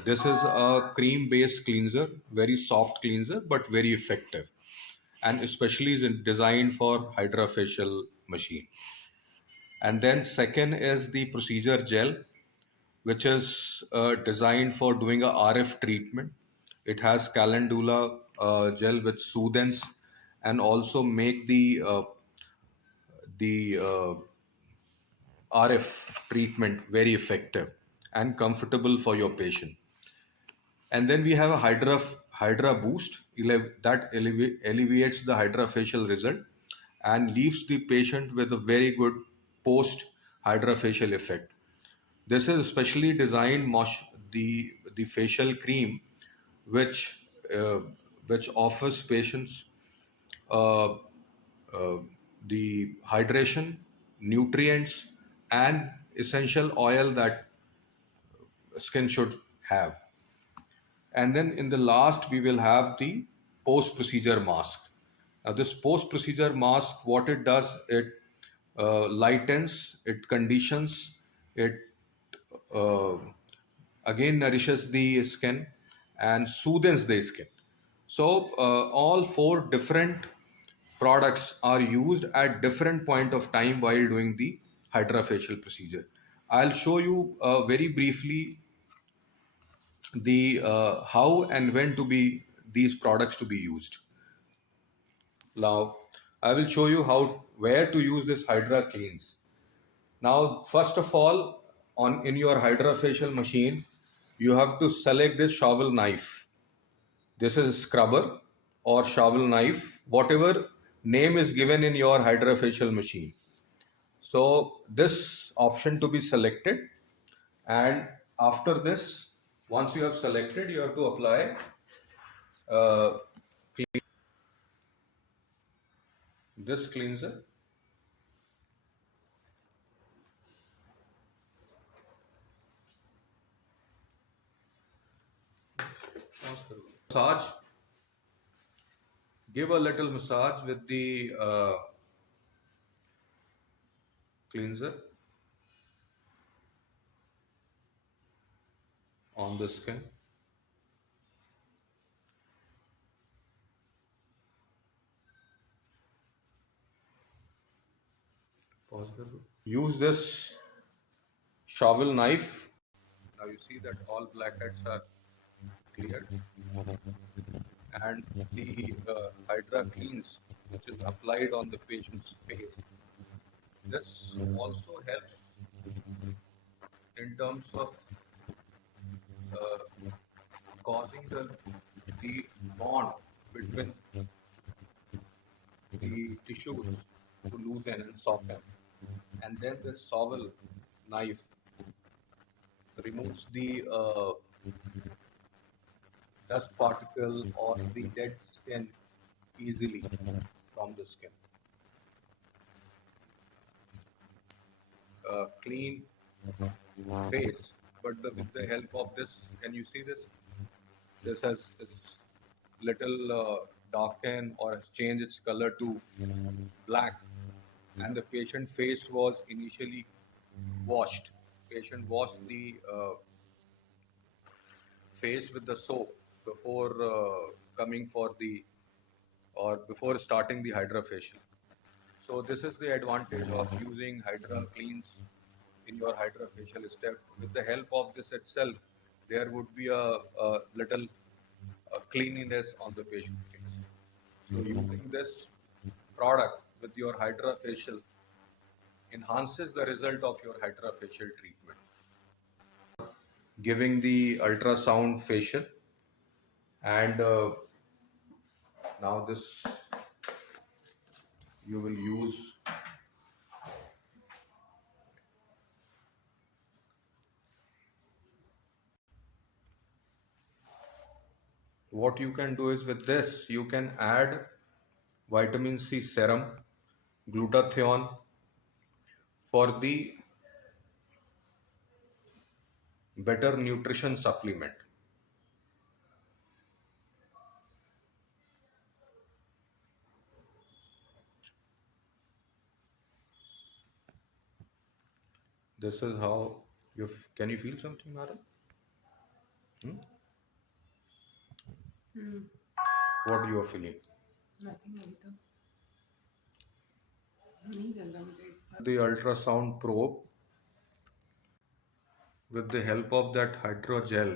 This is a cream-based cleanser, very soft cleanser, but very effective, and especially is designed for Hydrafacial machine. And then second is the procedure gel, which is designed for doing a RF treatment. It has calendula gel which soothes and also make the RF treatment very effective and comfortable for your patient. And then we have a Hydra Boost that alleviates the Hydrafacial result and leaves the patient with a very good post Hydrafacial effect. This is especially designed the facial cream, which uh, which offers patients uh, uh, the hydration, nutrients, and essential oil that skin should have. And then in the last, we will have the post procedure mask. Now, this post procedure mask, what it does, it lightens, it conditions, it uh, again nourishes the skin and soothes the skin. So all four different products are used at different point of time while doing the hydrofacial procedure. I'll show you very briefly the how and when to be these products to be used. Now, I will show you how where to use this Hydra Cleans. Now, first of all, on in your hydrofacial machine, you have to select this shovel knife. This is scrubber or shovel knife, whatever name is given in your hydrofacial machine. So this option to be selected, and after this, once you have selected, you have to apply uh, this cleanser. Massage, give a little massage with the cleanser on the skin. Use this shovel knife. Now you see that all blackheads are cleared, and the Hydra cleans, which is applied on the patient's face. This also helps in terms of uh, causing the bond between the tissues to loosen and soften. And then this shovel knife removes the dust particle or the dead skin easily from the skin. Clean face, but with the help of this, can you see this? This has little darkened or has changed its color to black, and the patient face was initially washed. Patient washed the face with the soap before coming for the or before starting the hydrofacial. So this is the advantage of using Hydra Cleans in your hydrofacial step. With the help of this itself, there would be a little cleanliness on the patient's face. So using this product with your hydrofacial enhances the result of your hydrofacial treatment. Giving the ultrasound facial, and now this you will use. What you can do is with this, you can add vitamin C serum, glutathione for the better nutrition supplement. This is how can you feel something, madam? Hmm? Hmm. What you are feeling? Nothing अभी तो नहीं चल रहा मुझे इसका. The ultrasound probe with the help of that hydrogel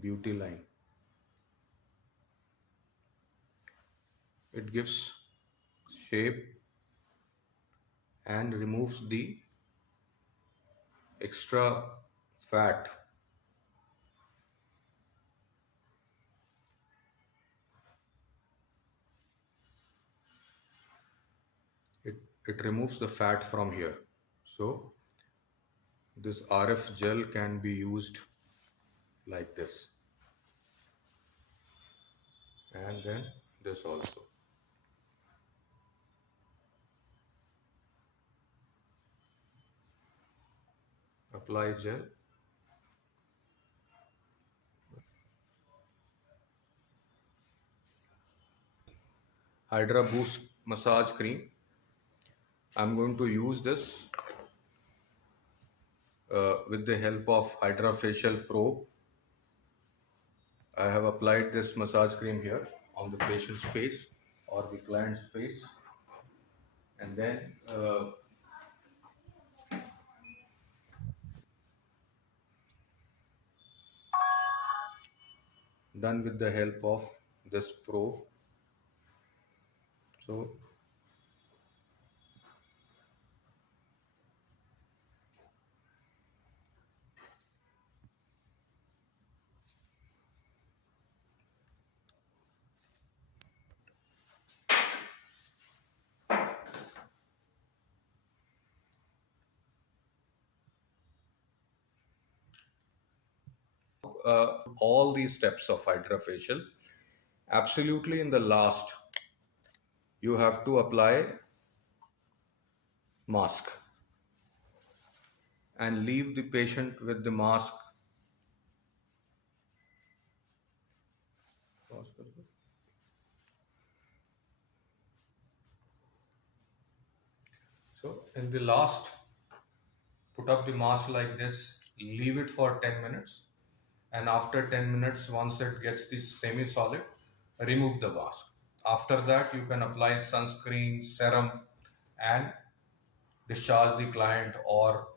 beauty line. It gives shape and removes the extra fat. It removes the fat from here. So this RF gel can be used like this, and then this also. Apply gel. Hydra Boost massage cream. I'm going to use this with the help of Hydrafacial probe. I have applied this massage cream here on the patient's face or the client's face, and then done with the help of this probe. So all these steps of Hydrafacial, absolutely in the last, you have to apply mask and leave the patient with the mask. So in the last, put up the mask like this, leave it for 10 minutes, and after 10 minutes, once it gets the semi-solid, remove the mask. After that, you can apply sunscreen, serum, and discharge the client or